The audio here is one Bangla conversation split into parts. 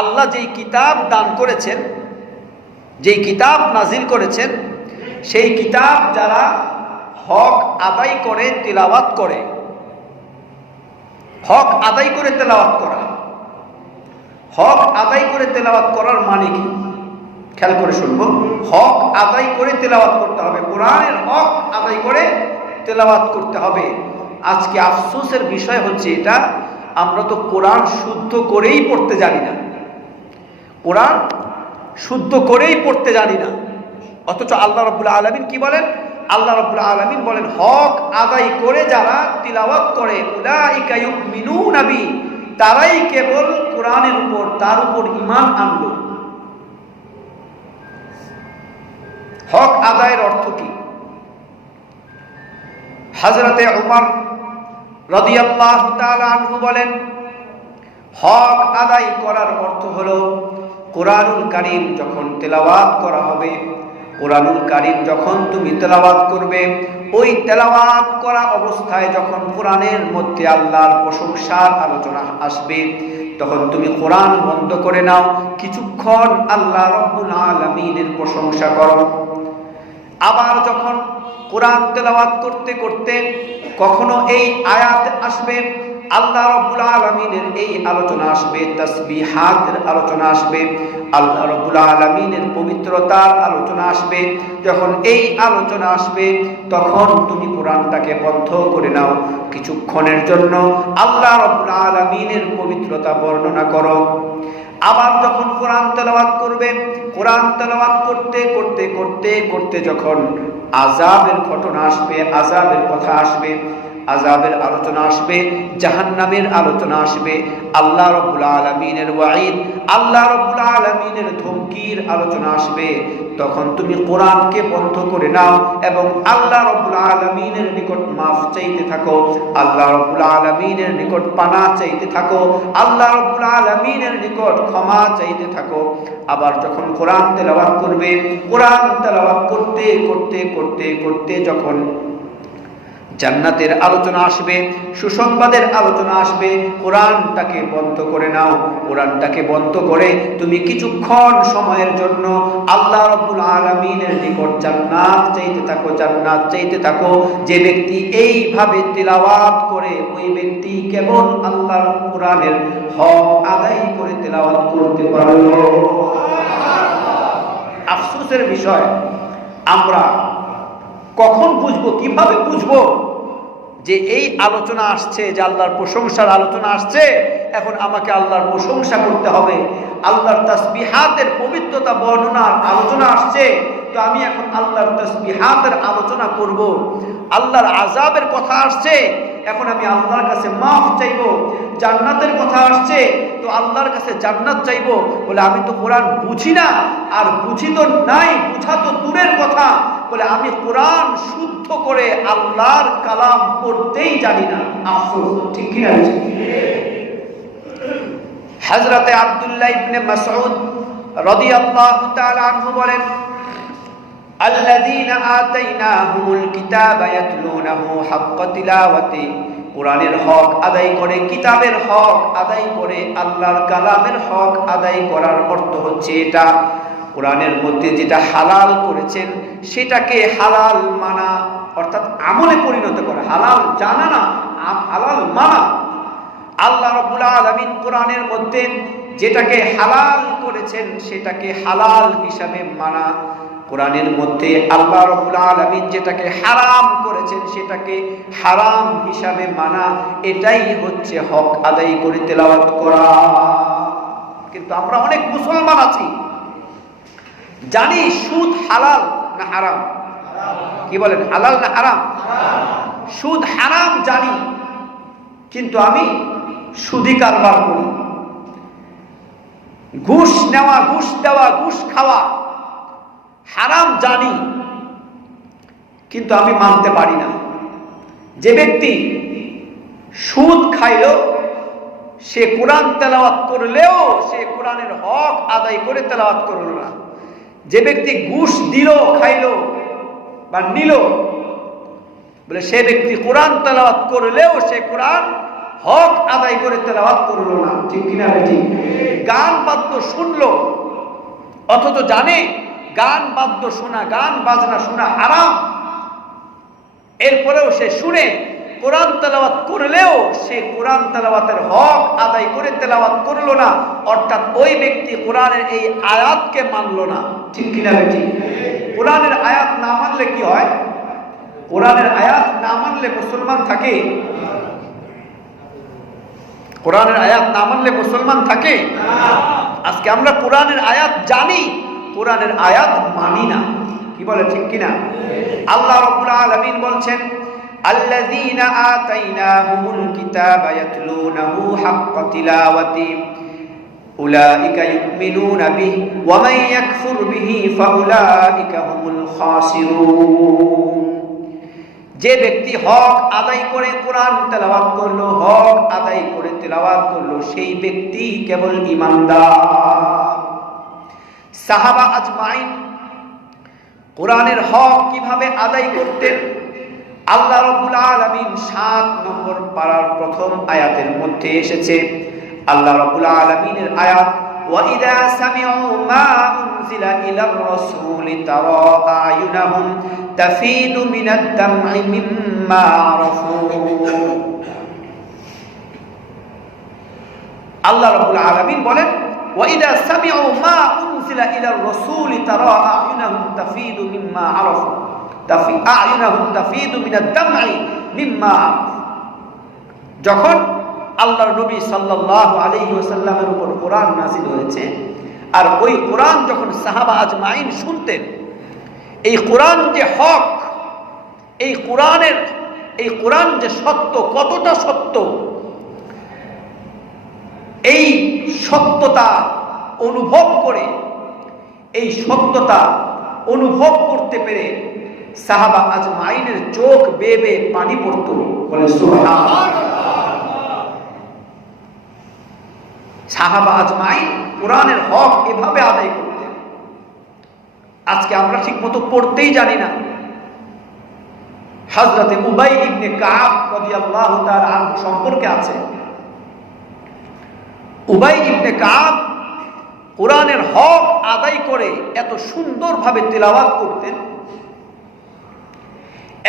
আল্লাহ যেই কিতাব দান করেছেন, যেই কিতাব নাজিল করেছেন, সেই কিতাব যারা হক আদায় করে তিলাওয়াত করে, হক আদায় করে তেলাওয়াত করা, হক আদায় করে তেলাওয়াত করার মানে কি? খেয়াল করে শুনবো। হক আদায় করে তেলাওয়াত করতে হবে, কোরআনের হক আদায় করে তেলাওয়াত করতে হবে। আজকে আফসোসের বিষয় হচ্ছে এটা, আমরা তো কোরআন শুদ্ধ করেই পড়তে জানি না, কোরআন শুদ্ধ করেই পড়তে জানি না। অথচ আল্লাহ রাব্বুল আলামিন কি বলেন? আল্লাহ রাব্বুল আলামিন বলেন হক আদায় করে যারা তিলাওয়াত করে, উলাইকা ইউমিনুনা বি, তারাই কেবল কোরআনের উপর, তার উপর ঈমান আনলো। হক আদায়ের অর্থ কি? হযরতে উমর রাদিয়াল্লাহু তাআলা আনহু বলেন, হক আদায় করার অর্থ হলো কোরআনুল কারীম যখন তেলাওয়াত করা হবে, কোরআনুল কারীম যখন তুমি তেলাওয়াত করবে, ওই তেলাওয়াত করা অবস্থায় যখন কোরআনের মধ্যে আল্লাহর প্রশংসার আলোচনা আসবে, তখন তুমি কোরআন বন্ধ করে নাও, কিছুক্ষণ আল্লাহ রাব্বুল আলামিনের প্রশংসা করো। আবার যখন কোরআন তেলাওয়াত করতে করতে কখনো এই আয়াত আসবে, আল্লাহ রাব্বুল আলামিনের এই আলোচনা আসবে, তাসবিহাতের আলোচনা আসবে, আল্লাহ রাব্বুল আলামিনের পবিত্রতার আলোচনা আসবে, যখন এই আলোচনা আসবে তখন তুমি কোরআনটাকে বন্ধ করে নাও, কিছুক্ষণের জন্য আল্লাহ রাব্বুল আলামিনের পবিত্রতা বর্ণনা করো। আবার যখন কোরআন তেলাওয়াত করবে, কোরআন তেলাওয়াত করতে করতে করতে করতে যখন আযাবের ঘটনা আসবে, আযাবের কথা আসবে, আযাবের আলোচনা আসবে, জাহান্নামের আলোচনা আসবে, আল্লাহ রাব্বুল আলামিনের ওয়াঈদ, আল্লাহ রাব্বুল আলামিনের ধমকির আলোচনা আসবে, তখন তুমি কোরআনকে বন্ধ করে নাও এবং আল্লাহ রাব্বুল আলামিনের নিকট মাফ চাইতে থাকো, আল্লাহ রাব্বুল আলামিনের নিকট পানাহ চাইতে থাকো, আল্লাহ রাব্বুল আলামিনের নিকট ক্ষমা চাইতে থাকো। আবার যখন কোরআন তেলাওয়াত করবে, কোরআন তেলাওয়াত করতে করতে করতে করতে যখন জান্নাতের আলোচনা আসবে, সুসংবাদের আলোচনা আসবে, কোরআনটাকে বন্ধ করে নাও, কোরআনটাকে বন্ধ করে তুমি কিছুক্ষণ সময়ের জন্য আল্লাহ রাব্বুল আলামিনের নিকট জান্নাত চাইতে থাকো, জান্নাত চাইতে থাকো। যে ব্যক্তি এইভাবে তিলাওয়াত করে, ওই ব্যক্তি কেবল আল্লাহর কোরআনের হক আদায় করে তিলাওয়াত করতে পারবে। আফসোসের বিষয়, আমরা কখন বুঝবো, কিভাবে বুঝবো যে এই আলোচনা আসছে, যে আল্লাহর প্রশংসার আলোচনা আসছে, এখন আমাকে আল্লাহর প্রশংসা করতে হবে, আল্লাহর তাসবিহাতের পবিত্রতা বর্ণনার আলোচনা আসছে, তো আমি এখন আল্লাহর তাসবিহাতের আলোচনা করব। আল্লাহর আযাবের কথা আসছে, এখন আমি আল্লাহর কাছে মাফ চাইবো। জান্নাতের কথা আসছে, তো আল্লাহর কাছে জান্নাত চাইবো। বলে আমি তো কোরআন বুঝি না, আর বুঝি তো নাই, বুঝা তো দূরের কথা, বলে আমি কোরআন শুদ্ধ করে আল্লাহর কালাম পড়তেই জানি না। আফসোস, ঠিক কি না? হযরতে আব্দুল্লাহ ইবনে মাসউদ রাদিয়াল্লাহু তাআলা আনহু বলেন, আল্লাযীনা আতাইনাহুমুল কিতাবা ইয়াতলুনাহু হাক্কা তিলাওয়াতি, কোরআনের হক আদায় করে, কিতাবের হক আদায় করে, আল্লাহর কালামের হক আদায় করার অর্থ হচ্ছে এটা, কোরআনের মধ্যে যেটা হালাল করেছেন সেটাকে হালাল মানা, অর্থাৎ আমলে পরিণত করা। হালাল জানা না, হালাল মানা। আল্লাহ রাব্বুল আলামিন কোরআনের মধ্যে যেটাকে হালাল করেছেন সেটাকে হালাল হিসাবে মানা, কোরআনের মধ্যে আল্লাহ রাব্বুল আলামিন যেটাকে হারাম করেছেন সেটাকে হারাম হিসাবে মানা, এটাই হচ্ছে হক আদায় করে তেলাওয়াত করা। কিন্তু আমরা অনেক মুসলমান আছি, জানি সুদ হালাল না হারাম। কি বলেন, হালাল না হারাম? সুদ হারাম জানি, কিন্তু আমি সুদি কারবার করি। ঘুষ নেওয়া, ঘুষ দেওয়া, ঘুষ খাওয়া হারাম জানি, কিন্তু আমি মানতে পারি না। যে ব্যক্তি সুদ খাইল, সে কোরআন তেলাওয়াত করলেও সে কোরআনের হক আদায় করে তেলাওয়াত করল না। যে ব্যক্তি ঘুষ দিল, খাইল বা নিল, বলে সে ব্যক্তি কোরআন তেলাওয়াত করলেও সে কোরআন হক আদায় করে তেলাওয়াত করল না। ঠিক কিনা? ঠিক। গান বাদ্য শুনলো, অথচ জানে গান বাদ্য শোনা, গান বাজনা শোনা হারাম, এরপরেও সে শুনে কোরআন তেলাওয়াত করলেও সে কোরআন তেলাওয়াতের হক আদায় করে তেলাওয়াত করলো না, অর্থাৎ ওই ব্যক্তি কোরআনের এই আয়াতকে মানলো না। ঠিক কিনা ঠিক? কোরআনের আয়াত না মানলে কি হয়? কোরআনের আয়াত না মানলে মুসলমান থাকে? কোরআনের আয়াত না মানলে মুসলমান থাকে? আজকে আমরা কোরআনের আয়াত জানি, কোরআনের আয়াত মানি না। কি বলে ঠিক কিনা? আল্লাহ রাব্বুল আলামিন বলছেন, আল্লাযীনা আতাইনাহুমুল কিতাবা ইয়াতলুনাহু হাক্কা তিলাওয়াতি উলাইকা ইউমিনুনা বিহি ওয়া মান ইয়াকফুর বিহি ফাউলাইকা হুমুল খাসিরুন। যে ব্যক্তি হক আদায় করে কোরআন তেলাওয়াত করলো, হক আদায় করে তেলাওয়াত করলো, সেই ব্যক্তি কেবল ঈমানদার। সাহাবা আজমাইন কোরআনের হক কিভাবে আদায় করতেন? আল্লাহ রাব্বুল আলামিন ৭ নম্বর পারার প্রথম আয়াতের মধ্যে এসেছে। আল্লাহ রাব্বুল আলামিনের আয়াত, وَإِذَا سَمِعُوا مَا أُنزِلَ إِلَى الرَّسُولِ تَرَى أَعْيُنَهُمْ تَفِيضُ مِنَ الدَّمْعِ مِمَّا عَرَفُوا। আল্লাহ রাব্বুল আলামিন বলেন, وَإِذَا سَمِعُوا مَا أُنزِلَ إِلَى الرَّسُولِ تَرَى أَعْيُنَهُمْ تَفِيضُ مِمَّا عَرَفُوا أَعْيُنَهُمْ تَفِيضُ مِنَ الدَّمْعِ مِمَّا عَرَفُوا। যখন আল্লাহর নবী সাল্লাল্লাহু আলাইহি ওয়াসাল্লামের উপর কোরআন নাযিল হয়েছে, আর ওই কোরআন যখন সাহাবা আজমাইন শুনতেন, এই কোরআন যে হক, এই কোরআন যে সত্য, কতটা সত্য, এই সত্যতা অনুভব করে, এই সত্যতা অনুভব করতে পেরে সাহাবা আজমাইনের চোখ বেয়ে বেয়ে পানি পড়ত। বলে সুবহানাল্লাহ। সাহাবা আজমাইন কোরআনের হক এভাবে আদায় করতেন। আজকে আমরা ঠিক মতো পড়তেই জানি না। হযরতে উবাই ইবনে কাব রাদিয়াল্লাহু তাআলা আনহু সম্পর্কে আছে, উবাই ইবনে কাব কোরআনের হক আদায় করে এত সুন্দরভাবে তেলাওয়াত করতেন।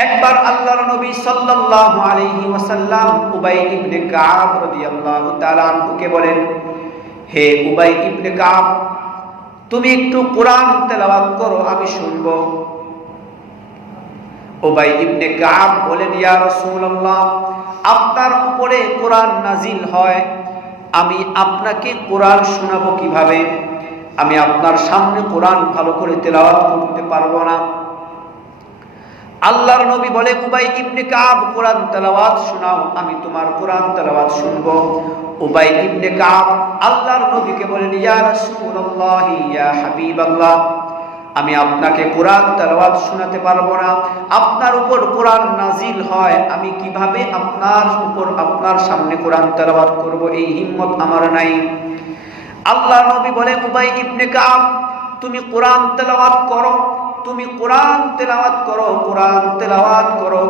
একবার আল্লাহর নবী সাল্লাল্লাহু আলাইহি ওয়াসাল্লাম উবাই ইবনে কাব রাদিয়াল্লাহু তাআলা আনহুকে বলেন, হে উবাই ইবনে কাব, তুমি একটু কোরআন তেলাওয়াত করো, আমি শুনব। উবাই ইবনে কাব বলেন, ইয়া রাসূলুল্লাহ, আপনার উপরে কোরআন নাজিল হয়, আমি আপনাকে কোরআন শোনাবো কিভাবে? আমি আপনার সামনে কোরআন ভালো করে তেলাওয়াত করতে পারবো না। আল্লাহর নবী বলে, উবাই ইবনে কাব, কোরআন তেলাওয়াত শোনাও, আমি তোমার কোরআন তেলাওয়াত শুনবো। উবাই ইবনে কাব আল্লাহর নবীকে বলেন, ইয়া রাসূলুল্লাহ, ইয়া হাবিবাল্লাহ, আমি আপনাকে কোরআন তেলাওয়াত শোনাতে পারবো না। আপনার উপর কোরআন নাজিল হয়, আমি কিভাবে আপনার সামনে কোরআন তেলাওয়াত করব? এই হিম্মত আমার নাই। আল্লাহর নবী বলে, উবাই ইবনে কাব, তুমি কোরআন তেলাওয়াত করো, তুমি কোরআন তেলাওয়াত করো, কোরআন তেলাওয়াত করো।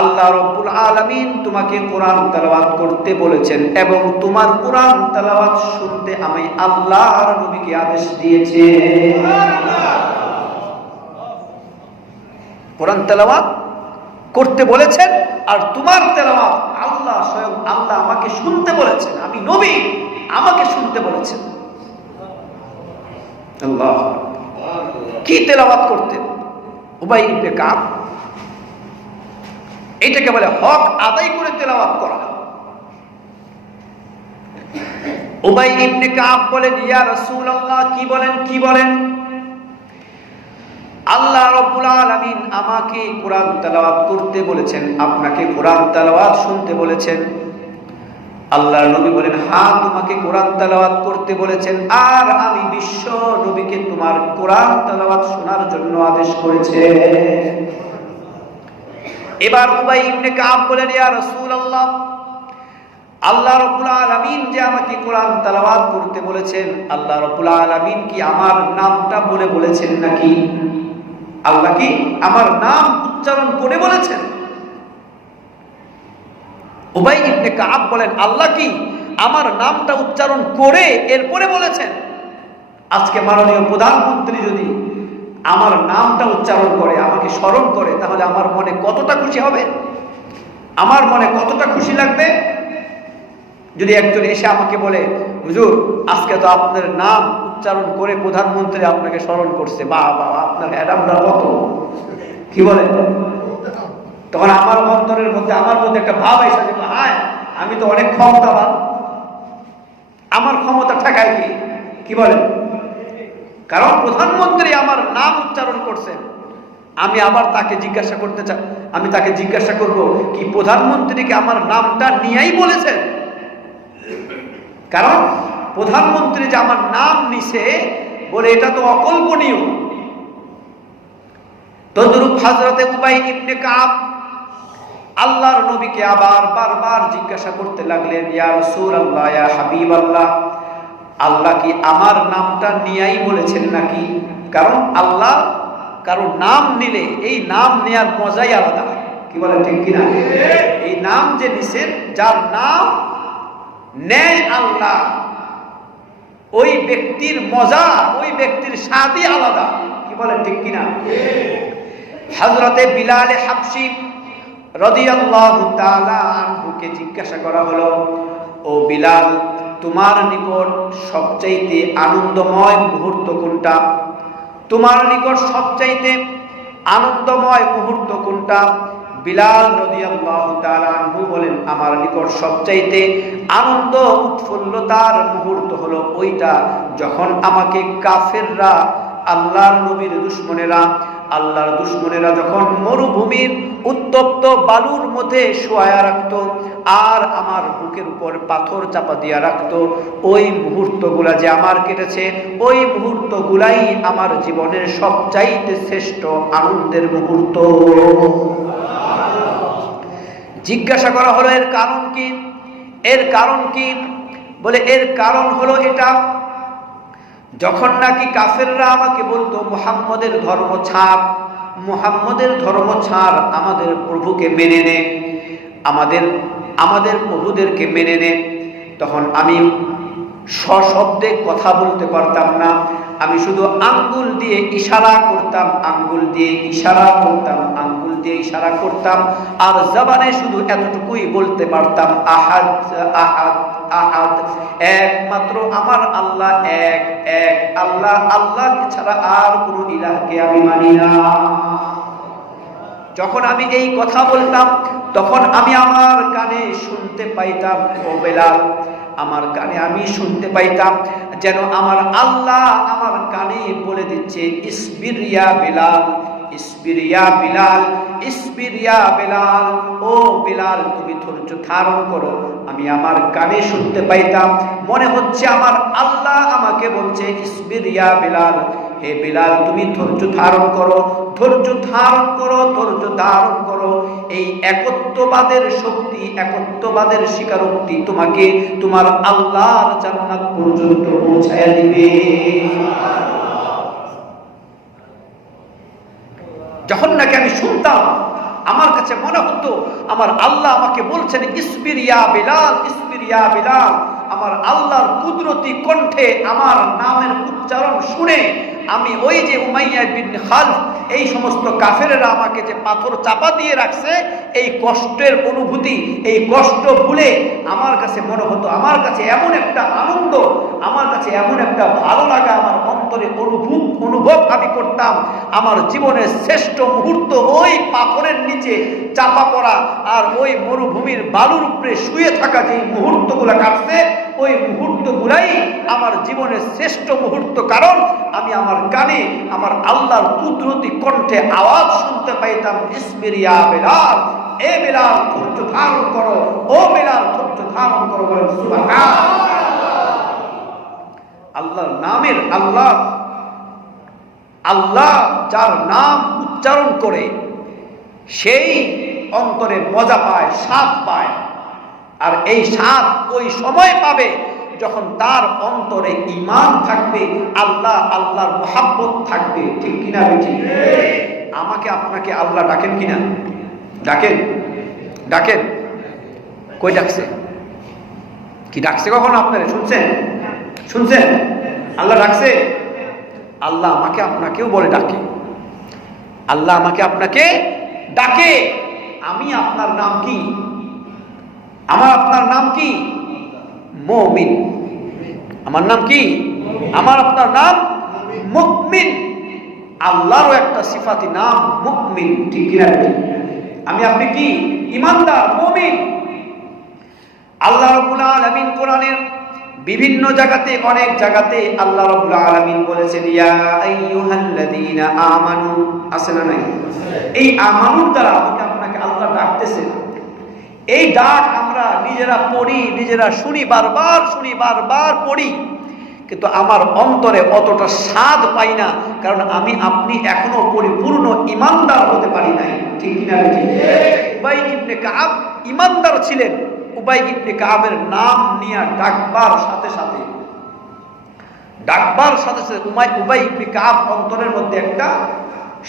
আল্লাহ রাব্বুল আলামিন তোমাকে কোরআন তেলাওয়াত করতে বলেছেন এবং তোমার কোরআন তেলাওয়াত শুনতে আমি আল্লাহর নবীকে আদেশ দিয়েছি। কোরআন তেলাওয়াত করতে বলেছেন আর তোমার তেলাওয়াত আল্লাহ, স্বয়ং আল্লাহ আমাকে শুনতে বলেছেন, আমি নবী, আমাকে শুনতে বলেছেন। আল্লাহ, কি তেলাওয়াত করতেন উবাই ইবনে কাব? এটাকে বলে হক আদায় করে তেলাওয়াত করা। উবাই ইবনে কাব বলেন, ইয়া রাসূলুল্লাহ, কি বলেন? আল্লাহ রাব্বুল আলামিন আমাকে কোরআন তেলাওয়াত করতে বলেছেন, আপনাকে কোরআন তেলাওয়াত শুনতে বলেছেন। আল্লাহর নবী বলেন, হ্যাঁ, তোমাকে কোরআন তেলাওয়াত করতে বলেছেন, আর আমি বিশ্ব নবীকে তোমার কোরআন তেলাওয়াত শোনার জন্য আদেশ করেছে। এবার উবাই ইবনে কাব বলেন, ইয়া রাসূলুল্লাহ, আল্লাহ রাব্বুল আলামিন যে আমাকে কোরআন তেলাওয়াত করতে বলেছেন, আল্লাহ রাব্বুল আলামিন কি আমার নামটা বলেছেন নাকি? আল্লাহ কি আমার নাম উচ্চারণ করে বলেছেন? উবাই ইবনে কাব বলেন, আল্লাহ কি আমার নামটা উচ্চারণ করে এরপরে বলেছেন। আজকে মাননীয় প্রধানমন্ত্রী যদি আমার নামটা উচ্চারণ করে, আমাকে স্মরণ করে, তাহলে আমার মনে কতটা খুশি হবে, আমার মনে কতটা খুশি লাগবে। যদি একজন এসে আমাকে বলে, হুজুর আজকে তো আপনার নাম উচ্চারণ করে প্রধানমন্ত্রী আপনাকে স্মরণ করছে, বা আপনার অ্যাডামরা কত, কি বলে, তখন আমার অন্তরের মধ্যে আমার মধ্যে একটা ভাব এসে যে হ্যাঁ আমি তো অনেক ক্ষমতাবান, আমার ক্ষমতা ঠেকায় কি বলে। কারণ প্রধানমন্ত্রী আমার নাম উচ্চারণ করছেন, আমি আবার তাকে জিজ্ঞাসা করতে চাই, আমি তাকে জিজ্ঞাসা করব কি প্রধানমন্ত্রীকে আমার নামটা নিয়েই বলেছেন। কারণ প্রধানমন্ত্রী যে আমার নাম নিছে বলে এটা তো অকল্পনীয়। তদরূপ হযরতে উবাই ইবনে কাব আল্লাহর নবীকে আবার বারবার জিজ্ঞাসা করতে লাগলেন, ইয়া রাসূলুল্লাহ, ইয়া হাবিবাল্লাহ, আল্লাহ কি আমার নামটা নিয়েই বলেছেন নাকি? কারণ আল্লাহ কারো নাম নিলে এই নাম নেয়ার মজাই আলাদা, কি বলে ঠিক কিনা? এই নাম যে নিছেন, যার নাম নেয় আল্লাহ, ওই ব্যক্তির মজা, ওই ব্যক্তির স্বাদই আলাদা, কি বলে ঠিক কিনা? হযরতে বিলাল হাবশী রাদিয়াল্লাহু তাআলা আনহুকে জিজ্ঞাসা করা হলো, ও বিলাল, তোমার নিকট সবচাইতে আনন্দময় মুহূর্ত কোনটা? তোমার নিকট সবচাইতে আনন্দময় মুহূর্ত কোনটা? বিলাল রাদিয়াল্লাহু তাআলা আনহু বলেন, আমার নিকট সবচাইতে আনন্দ উৎফুল্লতার মুহূর্ত হলো ওইটা যখন আমাকে কাফেররা, আল্লাহর নবীর দুশমনেরা, আল্লাহর দুশমনেরা যখন মরুভূমির উত্তপ্ত বালুর মধ্যে শোয়া রাখতো আর আমার বুকের উপর পাথর চাপা দিয়া রাখতো, ওই মুহূর্তগুলা যে আমার কেটেছে, ওই মুহূর্তগুলাই আমার জীবনের সবচাইতে শ্রেষ্ঠ আনন্দের মুহূর্ত। জিজ্ঞাসা করা হলো এর কারণ কি? এর কারণ কি? বলে এর কারণ হলো এটা, যখন নাকি কাফেররা আমাকে বলতো মুহাম্মদের ধর্ম ছাড়, মুহাম্মদের ধর্ম ছাড়, আমাদের প্রভুকে মেনে নে, আমাদের প্রভুদেরকে মেনে নে, তখন আমি সশব্দে কথা বলতে পারতাম না, আমি শুধু আঙ্গুল দিয়ে ইশারা করতাম, আঙ্গুল দিয়ে ইশারা করতাম, আঙ্গুল দিয়ে ইশারা করতাম, আর জবানে শুধু এতটুকুই বলতে পারতাম, আহাদ আহাদ আহাদ, একমাত্র আমার আল্লাহ এক, এক আল্লাহ, আল্লাহ ছাড়া আর কোনো ইলাহকে আমি মানি না। যখন আমি এই কথা বলতাম তখন আমি আমার কানে শুনতে পাইতাম, ও বেলাল, আমার কানে আমি শুনতে পাইতাম যেন আমার আল্লাহ আমার কানে বলে দিচ্ছে, ইসবির ইয়া বেলাল, ইসবির ইয়া বিলাল, ইসবির ইয়া বেলাল, ও বেলাল তুমি ধৈর্য ধারণ করো। আমি আমার কানে শুনতে পাইতাম, মনে হচ্ছে আমার আল্লাহ আমাকে বলছে, ইসবির ইয়া বেলাল, হে বেলাল তুমি ধৈর্য ধারণ করো, ধৈর্য ধারণ করো, ধৈর্য ধারণ করো। এই একত্ববাদের শক্তি, একত্ববাদের স্বীকারোক্তি তোমাকে তোমার আল্লাহর জান্নাত পর্যন্ত পৌঁছায়া দিবে। যখন নাকি আমি শুনতাম, আমার কাছে মনে হতো আমার আল্লাহ আমাকে বলছেন, ইসবির ইয়া বেলাল, ইসবির ইয়া বেলাল। আমার আল্লাহর কুদরতি কণ্ঠে আমার নামের উচ্চারণ শুনে আমি ওই যে উমাইয়া বিন খালফ, এই সমস্ত কাফেরেরা আমাকে যে পাথর চাপা দিয়ে রাখছে, এই কষ্টের অনুভূতি, এই কষ্ট ভুলে আমার কাছে মনে হতো, আমার কাছে এমন একটা আনন্দ, আমার কাছে এমন একটা ভালো লাগা আমার অন্তরে অনুভব আমি করতাম, আমার জীবনের শ্রেষ্ঠ মুহূর্ত ওই পাথরের নিচে চাপা পড়া আর ওই মরুভূমির বালুর উপরে শুয়ে থাকা যে মুহূর্তগুলো কাটছে, ওই মুহূর্তগুলাই আমার জীবনের শ্রেষ্ঠ মুহূর্ত। কারণ আমি আমার কানে আমার আল্লাহর কুদরতি কণ্ঠে আওয়াজ শুনতে পাইতাম, ইসবির ইয়া বেলাল, এ বেলাল ধৈর্য ধারণ করো, ও বেলাল ধৈর্য ধারণ করো। বলেন সুবহানাল্লাহ। আল্লাহর নামের, আল্লাহ যার নাম উচ্চারণ করে সেই অন্তরে মজা পায়, স্বাদ পায়। আর এই স্বাদ ওই সময় পাবে যখন তার অন্তরে ঈমান থাকবে, আল্লাহ, আল্লাহর মুহাব্বত থাকবে। ঠিক কিনা বেঠিক? আমাকে আপনাকে আল্লাহ ডাকেন কিনা? ডাকেন, ডাকেন। কই ডাকছে? কি ডাকছে কখনো আপনারা শুনছেন? শুনছেন? আল্লাহ ডাকছে? আল্লাহ আমাকে আপনাকেও বলে ডাকে। আল্লাহ আমাকে আপনাকে ডাকে। আমি আপনার নাম কি? আমার আপনার নাম কি? মুমিন। আমার নাম কি? আমার আপনার নাম মুমিন। আল্লাহরও একটা সিফাতি নাম মুমিন, ঠিক কিনা? আমি আপনি কি? ঈমানদার, মুমিন। আল্লাহ রাব্বুল আলামিন কোরআনের বিভিন্ন জায়গাতে, অনেক জায়গাতে আল্লাহ রাব্বুল আলামিন বলেছেন ইয়া আইয়ুহাল্লাযীনা আমানু, আছে না নাই? এই আমানুর দ্বারা আমাকে আপনাকে আল্লাহ ডাকতেছেন। এই ডাক আমরা নিজেরা পড়ি, নিজেরা শুনি, বারবার শুনি, বারবার পড়ি, কিন্তু আমার অন্তরে অতটা স্বাদ পাই না, কারণ আমি আপনি এখনো পরিপূর্ণ ঈমানদার হতে পারি নাই, ঠিক কিনা? উবাই ইবনে কাব ঈমানদার ছিলেন। উবাই ইবনে কাবের নাম নিয়ে ডাকবার সাথে সাথে উবাই ইবনে কাব অন্তরের মধ্যে একটা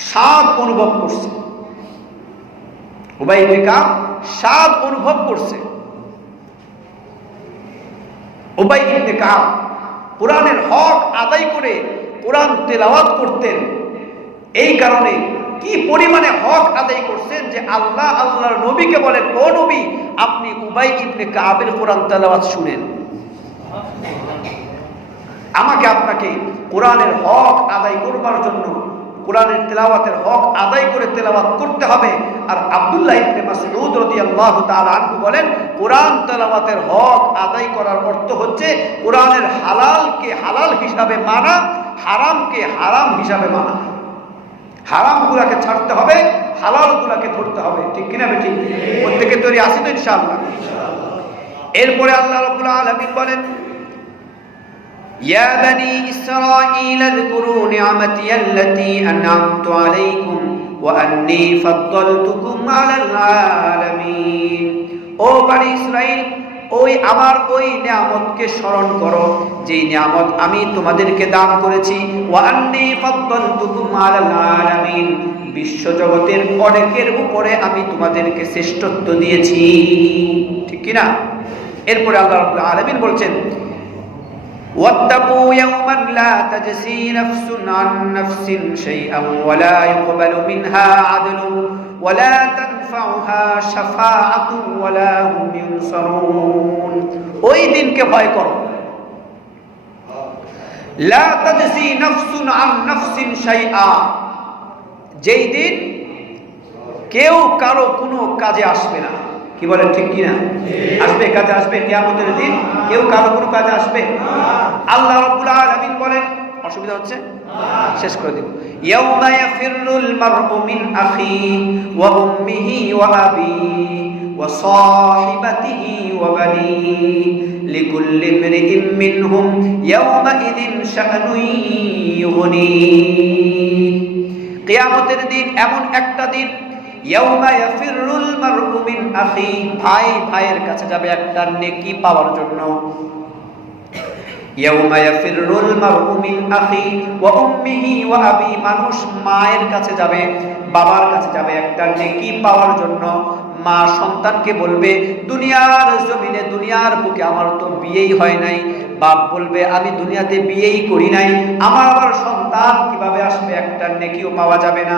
স্বাদ অনুভব করছে। উবাই ইবনে কাব স্বাদ অনুভব করছে। উবাই ইবনে কাব কোরআনের হক আদায় করে কোরআন তেলাওয়াত করতেন। এই কারণে কি পরিমাণে হক আদায় করছেন যে আল্লাহ আল্লাহর নবীকে বলেন, ও নবী, আপনি উবাই ইবনে কাবের কোরআন তেলাওয়াত শুনেন। আমাকে আপনাকে কোরআনের হক আদায় করবার জন্য কোরআনের তেলাওয়াতের হক আদায় করে তেলাওয়াত করতে হবে। আর আব্দুল্লাহ ইবনে মাসউদ রাদিয়াল্লাহু তাআলা আনহু বলেন, কোরআন তেলাওয়াতের হক আদায় করার অর্থ হচ্ছে কোরআনের হালালকে হালাল হিসাবে মানা, হারামকে হারাম হিসাবে মানা। হারামগুলোকে ছাড়তে হবে, হালালগুলোকে ধরতে হবে, ঠিক কিনা? ঠিক। প্রত্যেকে তৈরি আছি তো ইনশাআল্লাহ? এরপরে আল্লাহ রাব্বুল আলামিন বলেন, ইয়া বনি ইসরাঈল اذكروا নি'মাতি আল্লাতী আন'আমতু আলাইকুম ওয়া আন্নী ফাদ্দালতুকুম আলাল আলামিন। ও বনি ইসরাঈল, ওই নিয়ামতকে স্মরণ করো, যেই নিয়ামত আমি তোমাদেরকে দান করেছি। ওয়া আন্নী ফাদ্দালতুকুম আলাল আলামিন, বিশ্ব জগতের অনেকের উপরে আমি তোমাদেরকে শ্রেষ্ঠত্ব দিয়েছি, ঠিক কি না? এরপরে আল্লাহ রাব্বুল আলামিন বলছেন, ওয়াত্তাকু ইয়াওমান লা তাজসি নাফসুন আন নাফসিন শাইআন ওয়া লা ইউকবালু মিনহা আদলুন ওয়া লা তানফাউহা শাফাআতুন ওয়া লা হুম ইউনসারুন। ওই দিনকে ভয় করো। লা তাজসি নাফসুন আন নাফসিন শাইআ, যেই দিন কেউ কারো কোনো কাজে আসবে না। কি বলেন, ঠিক কিনা? আসবে, কাজে আসবে। কিয়ামতের দিন কেউ কারো কোনো কাজে আসবে? আল্লাহ রাব্বুল আলামিন বলেন, অসুবিধা হচ্ছে? শেষ করে দিব। ইয়াউমা ইয়াফিরুল মারউ মিন আখিহি ওয়া উম্মিহি ওয়া আবিহি ওয়া সাহিবাতিহি ওয়া বানিহি লিকুল্লি ইমরিইম মিনহুম ইয়াউমা ইযিন শা'নুন ইউগনিহি। কিয়ামতের দিন এমন একটা দিন, ইয়াউমা ইয়াফিরুল মারউ মিন আখিহি, ভাই ভাইয়ের কাছে যাবে একটা নেকি পাওয়ার জন্য। ইয়াউমা ইয়াফিরুল মারউ মিন আখিহি ওয়া উম্মিহি ওয়া আবিহি, মানুষ মায়ের কাছে যাবে, বাবার কাছে যাবে একটা নেকি পাওয়ার জন্য। মা সন্তানকে বলবে, দুনিয়ার জমিনে, দুনিয়ার বুকে আমার তো বিয়েই হয় নাই। বাপ বলবে, আমি দুনিয়াতে বিয়েই করি নাই, আমার আবার সন্তান কিভাবে আসবে? একটা নেকিও পাওয়া যাবে না।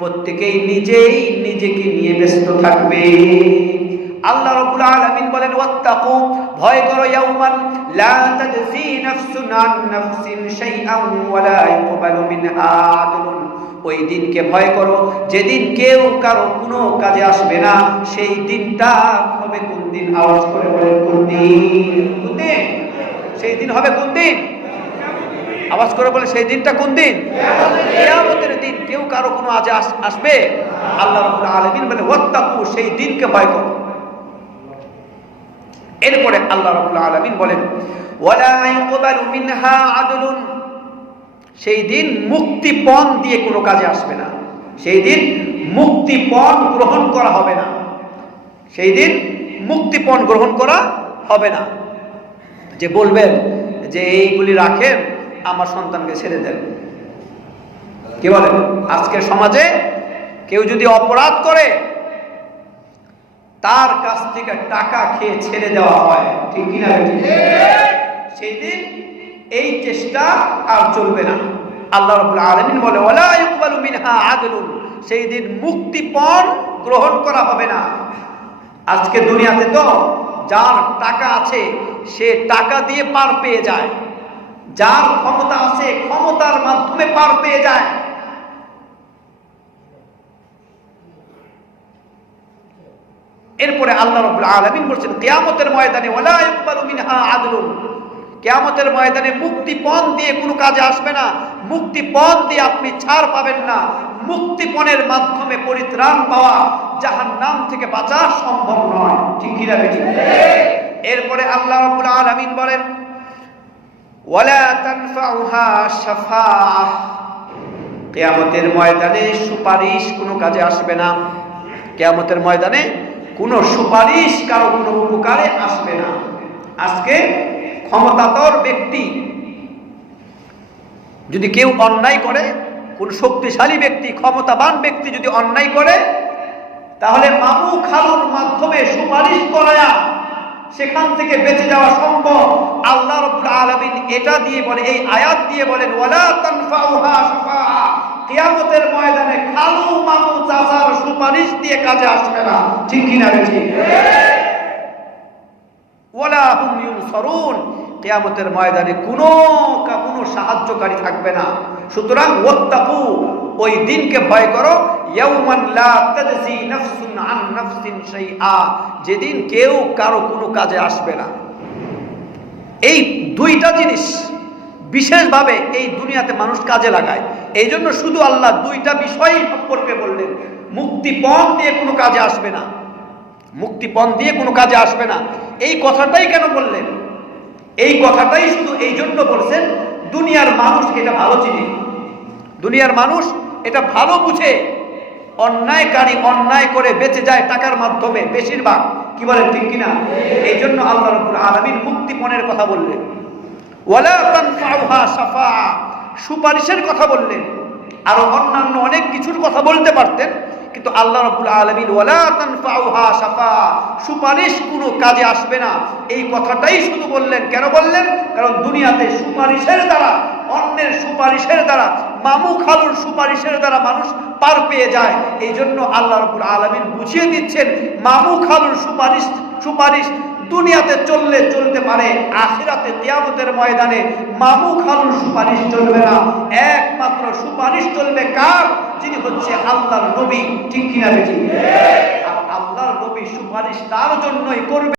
প্রত্যেকেই নিজেই নিজেকে নিয়ে ব্যস্ত থাকবে। আল্লাহ রাব্বুল আলামিন বলেন, ওয়াত্তাকু, ভয় করো, ইয়াউমান লা তাজসি নাফসুন আন নাফসিন শাইআন ওয়া লা ইউকবালু মিনহা আদলুন। ওই দিনকে ভয় করো, যেদিন কেউ কারো কোনো কাজে আসবে না। সেই দিনটা হবে কোন দিন? আওয়াজ করে বলেন, কোন দিন? কোন দিন? সেই দিন হবে কোন দিন? আওয়াজ করে বলে, সেই দিনটা কোন দিন? কিয়ামতের দিন। কেউ কারো কোনো আজে আসবে? আল্লাহ রাব্বুল আলামিন বলে, ওয়াত্তাকু, সেই দিনকে ভয় করো। এরপরে আল্লাহ রাব্বুল আলামিন বলেন, ওয়ালা ইউকবালু মিনহা আদলুন, সেই দিন মুক্তিপণ দিয়ে কোনো কাজে আসবে না। সেই দিন মুক্তিপণ গ্রহণ করা হবে না। সেই দিন মুক্তিপণ গ্রহণ করা হবে না। যে বলবেন যে এইগুলি রাখেন, আমার সন্তানকে ছেড়ে দেন। কি বলেন? আজকের সমাজে কেউ যদি অপরাধ করে, তার কাছ থেকে টাকা খেয়ে ছেড়ে দেওয়া হয়, ঠিক কিনা? সেই দিন এই চেষ্টা আর চলবে না। আল্লাহ রাব্বুল আলামিন বলে ওয়ালা ইউকবালু মিনহা আদলুন, সেই দিন মুক্তিপণ গ্রহণ করা হবে না। আজকে দুনিয়াতে তো যার টাকা আছে সে টাকা দিয়ে পার পেয়ে যায়, যার ক্ষমতা আছে ক্ষমতার মাধ্যমে পার পেয়ে যায়। এরপরে আল্লাহ রাব্বুল আলামিন বলেন কিয়ামতের ময়দানে ওয়ালা ইউকবালু মিনহা আদলুন, কিয়ামতের ময়দানে মুক্তিপণ দিয়ে কোনো কাজে আসবে না, মুক্তিপণ দিয়ে আপনি ছাড় পাবেন না। মুক্তিপণের মাধ্যমে পরিত্রাণ পাওয়া, জাহান্নাম থেকে বাঁচা সম্ভব নয়, ঠিক কি না? এরপরে আল্লাহ রাব্বুল আলামিন বলেন ওয়ালা তানফাউহা শাফাআহ, কিয়ামতের ময়দানে সুপারিশ কোনো কাজে আসবে না। কিয়ামতের ময়দানে কোনো সুপারিশ কারো কোনো উপকারে আসবে না। আজকে ক্ষমতাধর ব্যক্তি যদি কেউ অন্যায় করে, কোন শক্তিশালী ব্যক্তি ক্ষমতাবান ব্যক্তি যদি অন্যায় করে, তাহলে মামু খালুর মাধ্যমে সুপারিশ করায়া সেখান থেকে বেঁচে যাওয়া সম্ভব। আল্লাহ রাব্বুল আলামিন এটা দিয়ে বলে, এই আয়াত দিয়ে বলেন ওয়ালা তানফাউহা শাফাআহ, কিয়ামতের ময়দানে খালু মামু চাচার সুপারিশ দিয়ে কাজে আসবে না, ঠিক কি না? ঠিক। ওয়ালা হুম ইউনসারুন, কিয়ামতের ময়দানে কোনো সাহায্যকারী থাকবে না। সুতরাং ওয়াত্তাকু, ওই দিনকে ভয় করো, ইয়াউমান লা তাজজি নাফসুন আন নাফসিন শাইআ, যেদিন কেউ কারো কোনো কাজে আসবে না। এই দুইটা জিনিস বিশেষভাবে এই দুনিয়াতে মানুষ কাজে লাগায়। এই জন্য শুধু আল্লাহ দুইটা বিষয় সম্পর্কে বললেন, মুক্তিপণ দিয়ে কোনো কাজে আসবে না, মুক্তিপণ দিয়ে কোনো কাজে আসবে না। এই কথাটাই কেন বললেন? এই কথাটাই শুধু এই জন্য বলছেন, দুনিয়ার মানুষ এটা ভালো চিনে, দুনিয়ার মানুষ এটা ভালো বুঝে। অন্যায়কারী অন্যায় করে বেঁচে যায় টাকার মাধ্যমে বেশিরভাগ, কি বলেন ঠিক কিনা? এই জন্য আল্লাহ রাব্বুল আলামিন মুক্তিপণের কথা বললেন। ওয়ালা তানফাউহা শাফাআহ, সুপারিশের কথা বললেন। আরো অন্যান্য অনেক কিছুর কথা বলতে পারতেন, কিন্তু আল্লাহ রাব্বুল আলামিন ওয়ালা তানফাউহা শাফাআহ, সুপারিশ কোনো কাজে আসবে না, এই কথাটাই শুধু বললেন। কেন বললেন? কারণ দুনিয়াতে সুপারিশের দ্বারা, অন্যের সুপারিশের দ্বারা, মামু খালুর সুপারিশের দ্বারা মানুষ পার পেয়ে যায়। এই জন্য আল্লাহ রাব্বুল আলামিন বুঝিয়ে দিচ্ছেন, মামু খালুর সুপারিশ দুনিয়াতে চললে চলতে পারে, আখিরাতে কিয়ামতের ময়দানে মামু খালুর সুপারিশ চলবে না। একমাত্র সুপারিশ চলবে কার? যিনি হচ্ছে আল্লাহর নবী, ঠিক কিনা? ঠিক। আর আল্লাহর নবী সুপারিশ তার জন্যই করবে